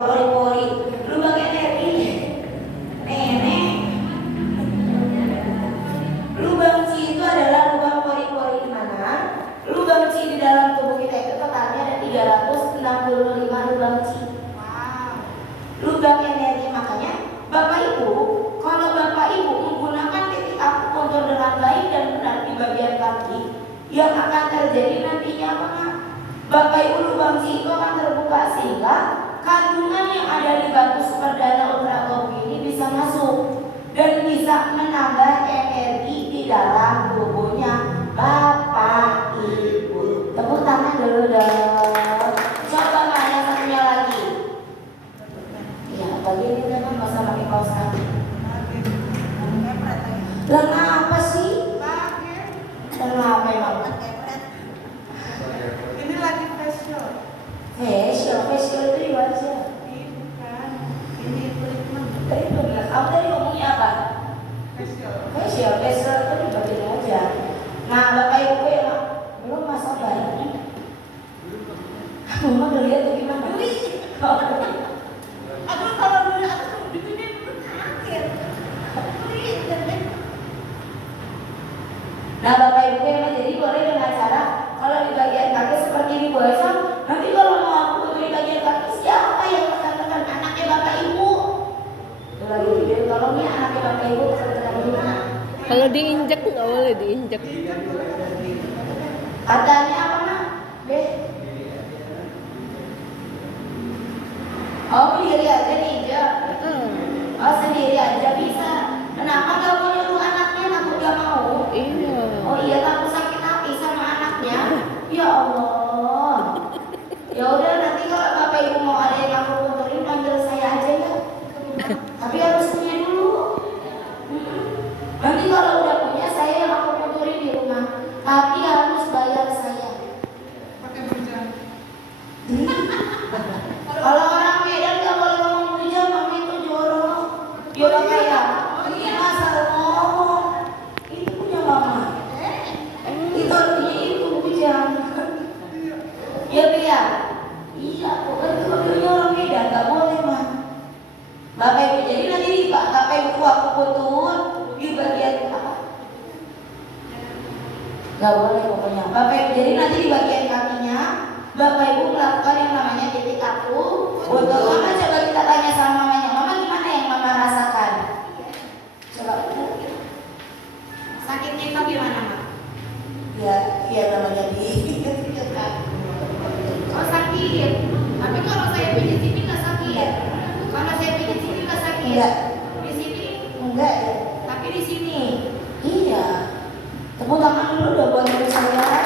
pori-pori, lubang energi, nenek. Lubang chi itu adalah lubang pori-pori di mana lubang chi di dalam tubuh kita itu totalnya ada 365 lubang chi. Lubang energi, makanya Bapak Ibu, kalau Bapak Ibu menggunakan titik akupunktur dengan baik dan benar di bagian kaki, yang akan terjadi nantinya apa? Bapak Ibu, lubang chi itu akan terbuka sehingga kandungan yang ada di batu perdana ultratopi ini bisa masuk dan bisa menambah energi di dalam tubuhnya Bapak Ibu. Tepuk tangan dulu dong. Coba mana satunya lagi? Ya, bagi ini kan nggak usah pakai kaos kaki. Kenapa sih? Kenapa emang? Ini lagi facial. Facial itu di wajah. Bukan. Ini treatment. Kamu tadi ngomongnya apa? Facial itu di bagian wajah. Nah, Bapak Ibu ya, belum masa bayi. Mama udah lihat tuh gimana? Aduh, kalau dulu aku bikinnya dulu sakit. Nah, Bapak Ibu ya, jadi boleh dengan cara kalau di bagian kaki seperti ini boleh. Nanti kalau mau aku untuk di bagian kaki, siapa yang tekan-tekan? Anaknya Bapak Ibu. Lagi video tolong ya, anaknya Bapak Ibu tekan-tekan gimana? Kalau diinjek nggak boleh diinjek. Katanya apa nak? Oh, sendiri aja diinjak. Oh, sendiri aja bisa. Kenapa nggak mau nyuruh anaknya? Takut nggak mau. Iya. Oh iya, takut sakit hati sama anaknya. Ya Allah. Ya udah, nanti kalau Bapak Ibu mau ada yang aku punturin, panggil saya aja ya. Tapi harus punya dulu. Nanti kalau udah punya, saya yang aku punturin di rumah. Tapi harus bayar saya. Pakai bujang. Kalau orang Medan nggak boleh ngomong bujang, mama itu jorok. Dia orang kaya. Ini asal ngomong. Itu punya mama. Itu artinya itu bujang. Ya Bia. Iya, pokoknya itu mobilnya orang Medan nggak boleh mah. Bapak Ibu, jadi nanti di Bapak Ibu aku putur di bagian apa? Nggak boleh pokoknya. Bapak Ibu, jadi nanti di bagian kakinya Bapak Ibu melakukan yang namanya titik aku. Untuk mama, coba kita tanya sama mamanya. Mama gimana yang mama rasakan? Coba. Sakitnya itu gimana, Mak? Ya, iya namanya di. Oh sakit. Tapi kalau saya pijit sini nggak sakit. Kalau saya pijit sini nggak sakit. Enggak. Di sini? Enggak ya. Tapi di sini. Iya. Tepuk tangan dulu dong buat ibu saya.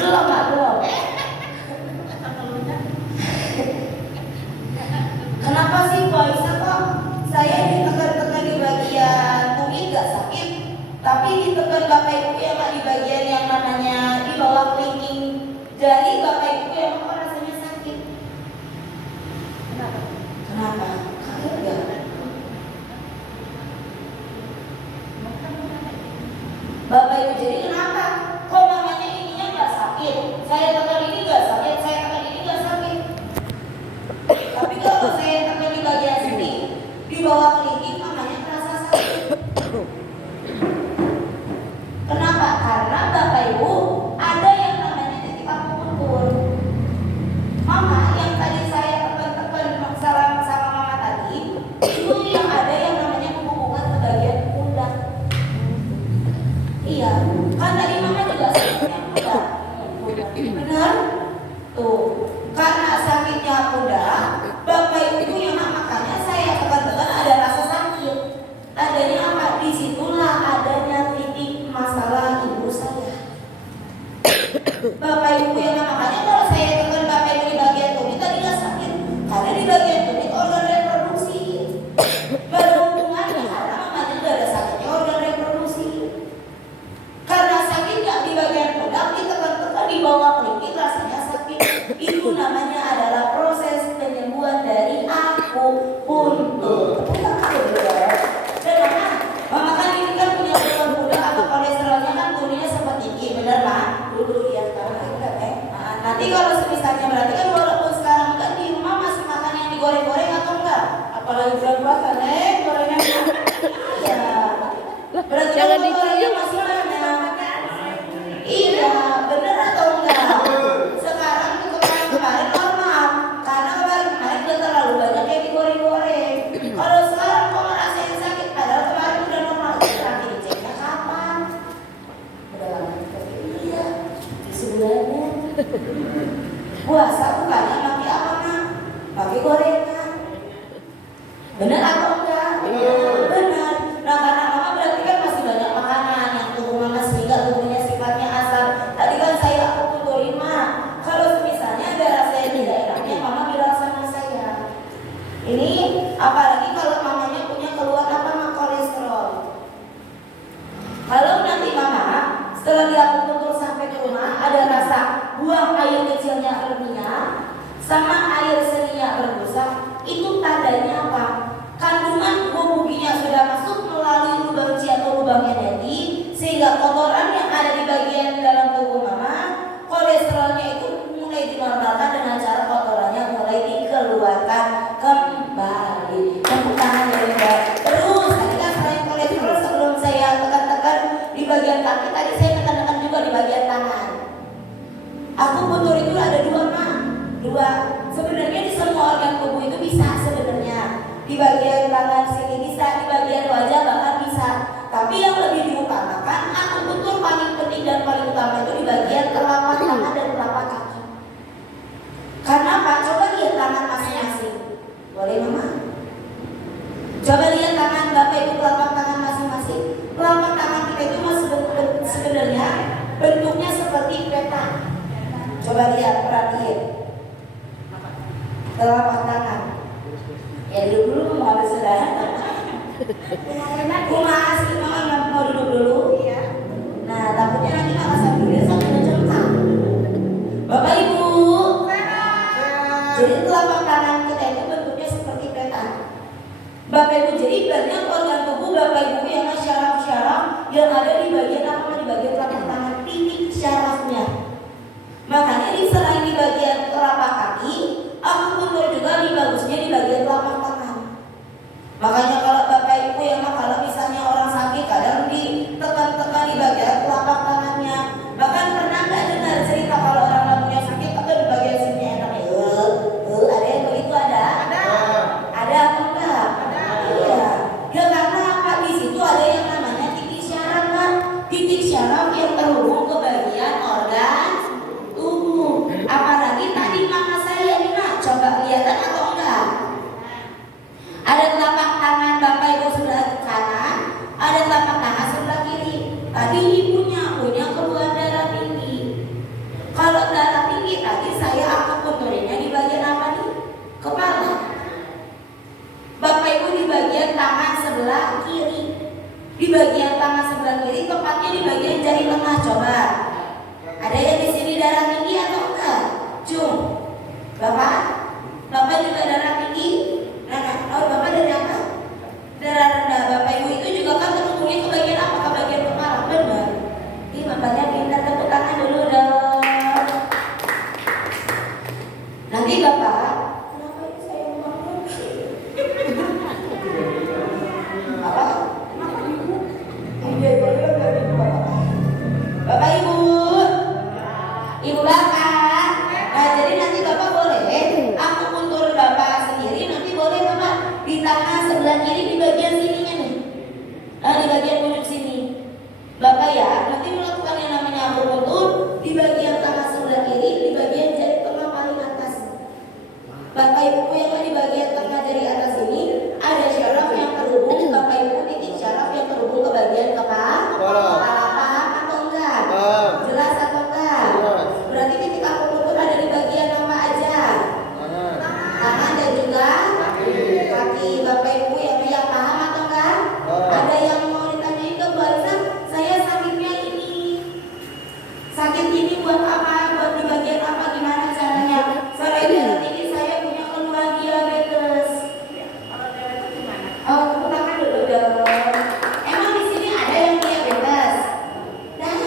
Belum nggak belum. Kenapa sih Bu Aisyah kok saya ditekan-tekan di bagian tumit nggak sakit, tapi ditekan Bapak Ibu yang di bagian yang namanya di bawah kelingking jari Bapak Ibu yang kok rasanya sakit? Kenapa? Kenapa? Sakit nggak? Bapak Ibu, jadi kenapa? Kok mamanya ininya nggak sakit? Saya tekan ini nggak sakit, saya tekan ini nggak sakit. Tapi kalau saya tekan di bagian sini, di bawah kelingking, mamanya terasa sakit. Kenapa? Karena Bapak Ibu ada yang namanya titik akupuntur. Mama yang tadi saya tekan-tekan sama mama tadi, itu yang ada yang namanya hubungan ke bagian pundak. Iya, kan tadi mama juga sakitnya pundak. Benar? Tuh, karena sakitnya pundak, Bapak Ibu yang makanya saya tekan-tekan ada rasa sakit. Adanya apa? Disitulah adanya titik masalah ibu saya. Bapak Ibu yang makanya kalau saya tekan Bapak Ibu di bagian tumit tadi nggak sakit, karena di bagian tumit organ reproduksi. Gak ada hubungannya karena mamanya juga ada sakitnya organ reproduksi. Karena sakit nggak di bagian pundak, ditekan-tekan di bawah kelingking rasanya sakit. Itu namanya adalah proses penyembuhan dari akupuntur. Dan mama kan ini kan punya beban pundak atau kolesterolnya kan turunnya sempat tinggi, benar Mak? Dulu ya, sekarang enggak coba kalian gorengan. Iya. Berarti Jangan kalau gorengan dicium. masih banyak. Iya, bener atau enggak? Sekarang itu kemarin normal, karena kemarin udah terlalu banyak yang digoreng-goreng. Kalau sekarang kok ngerasain sakit, padahal kemarin udah normal. Terakhir diceknya kapan? Udah lama seperti iya, di sebelahnya. Puasa bukannya pakai apa mah? Pakai gorengan. Bener atau enggak? Benar. Nah karena mama berarti kan masih banyak makanan yang tubuh mama sehingga tubuhnya sifatnya asam. Tadi kan saya aku tuturin mah. Kalau misalnya ada rasa yang tidak enaknya, mama bilang sama saya. Ini apalagi kalau mamanya punya keluhan apa mah kolesterol. Kalau nanti mama setelah diakupuntur sampai ke rumah ada rasa buang air kecilnya berminyak sama air seninya berbusa, itu tandanya apa? Kandungan bubuginya sudah masuk melalui lubang C atau lubang energi, sehingga kotoran yang ada di bagian dalam tubuh mama, kolesterolnya itu mulai dinormalkan dengan cara kotorannya mulai dikeluarkan kembali. Tepuk tangan dari bawah. Terus tadi kan selain kolesterol sebelum saya tekan-tekan di bagian kaki, tadi saya tekan-tekan juga di bagian tangan. Aku puntur itu ada dua mah, dua. Sebenarnya di semua organ tubuh itu bisa sebenarnya. Di bagian tangan sini bisa, di bagian wajah bahkan bisa. Tapi yang lebih diutamakan, aku puntur paling penting dan paling utama itu di bagian telapak tangan dan telapak kaki. Karena apa? Coba lihat tangan masing-masing. Boleh mama? Coba lihat tangan bapak ibu, telapak tangan masing-masing. Telapak tangan kita itu masih sebenarnya bentuknya seperti peta. Coba lihat, perhatiin telapak tangan. Ya dulu mau habis saudara. Kuma asli mama mau duduk dulu. Iya. Nah takutnya nanti malah sambil mencerita. Bapak ibu, jadi telapak tangan kita itu bentuknya seperti peta. Bapak ibu, jadi banyak organ tubuh bapak ibu yang syaraf-syaraf yang ada di bagian apa? Di bagian telapak tangan, titik syarafnya. Makanya di selain di bagian telapak kaki, aku puntur juga di bagusnya di bagian telapak tangan. Makanya kalau bapak ibu yang kalau misalnya orang sakit kadang ditekan-tekan di bagian telapak tangannya. Bahkan pernah nggak dengar cerita kalau orang lambungnya sakit atau di bagian sini enaknya? Ada yang begitu ada? Ada atau enggak? Iya. Ya karena apa? Di situ ada yang namanya titik syaraf kan? Titik syaraf yang terhubung ke bagian organ tubuh. Apalagi tadi mama saya ini nak, coba kelihatan atau enggak? Ada telapak tangan bapak ibu sebelah kanan, ada telapak tangan sebelah kiri. Tadi ibunya punya keluhan darah tinggi. Kalau darah tinggi tadi saya akupunturnya di bagian apa nih? Kepala. Bapak ibu di bagian tangan sebelah kiri. Di bagian tangan sebelah kiri, tepatnya di bagian jari tengah. Coba. Ada yang di sini darah tinggi atau enggak? Cung. Bapak? Bapak juga darah tinggi? Oh, bapak dari apa? Darah rendah. Bapak ibu itu juga kan terhubungnya ke bagian apa? Ke bagian kepala. Benar. Ini bapaknya pintar, tepuk tangan dulu dong. Nanti bapak, kenapa ini saya ngomong? Apa? Bapak ibu, ibu bapak. Nah jadi nanti bapak boleh, aku puntur bapak sendiri. Nanti boleh bapak di tangan sebelah kiri di bagian sininya nih. Nah di bagian ujung sini. Bapak ya nanti melakukan yang namanya aku puntur di bagian tangan sebelah kiri di bagian jari tengah paling atas. Bapak ibu yang di bagian tengah jari atas ini ada syaraf yang terhubung. Bapak ibu titik syaraf yang terhubung ke bagian kepala. Paham atau enggak? Jelas atau enggak? Berarti titik aku puntur ada di bagian apa aja? Tangan dan juga kaki. Bapak ibu yang paham atau enggak? Ada yang mau ditanyain ke Bu Alisa? Saya sakitnya ini. Sakit ini buat apa? Buat di bagian apa? Gimana caranya? Selain darah tinggi saya punya keluhan diabetes. Kalau diabetes gimana? Oh, tepuk tangan dulu dong. Emang di sini ada yang diabetes? Nah,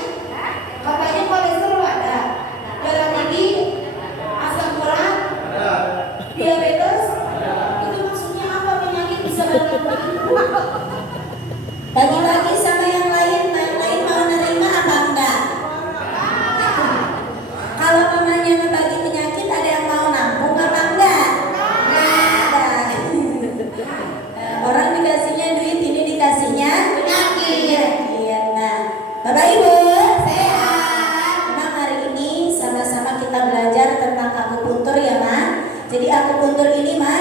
katanya kolesterol ada. Darah tinggi, asam urat, diabetes. Itu maksudnya apa? Penyakit bisa Bagi-bagi sama yang lain mau nerima apa enggak? Kalau mamanya ngebagi penyakit, ada yang mau nampung apa enggak? Enggak ada. Orang dikasihnya duit, ini dikasihnya penyakit. Iya, nah, Bapak Ibu sehat. Memang hari ini sama-sama kita belajar tentang akupuntur ya, Ma. Jadi akupuntur ini, Ma,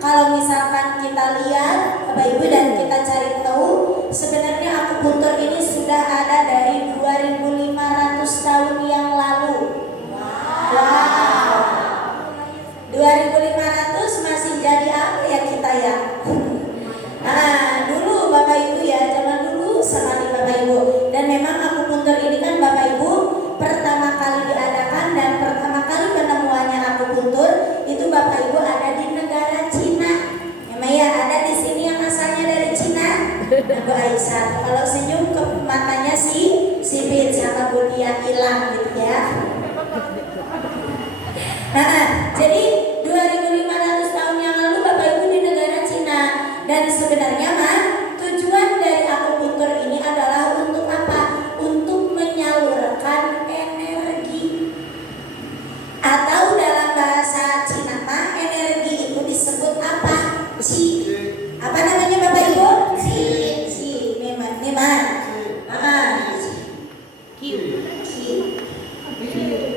kalau misalkan kita lihat Bapak Ibu dan kita cari tahu, sebenarnya akupuntur ini sudah ada dari 2500 tahun yang lalu. Wow. 2500 masih jadi apa ya kita ya? Nah, dulu Bapak Ibu ya, zaman dulu sekali Bapak Ibu. Dan memang akupuntur ini kan Bapak Ibu pertama kali diadakan dan pertama kali penemuannya akupuntur itu Bapak Ibu ada di negara Cina. Memang ya ada di sini yang asalnya dari Cina. Nah, Bu Aisyah kalau senyum ke matanya si Bit sama Bu Dia hilang gitu ya. Nah, jadi 2500 tahun yang lalu Bapak Ibu di negara Cina dan sebenarnya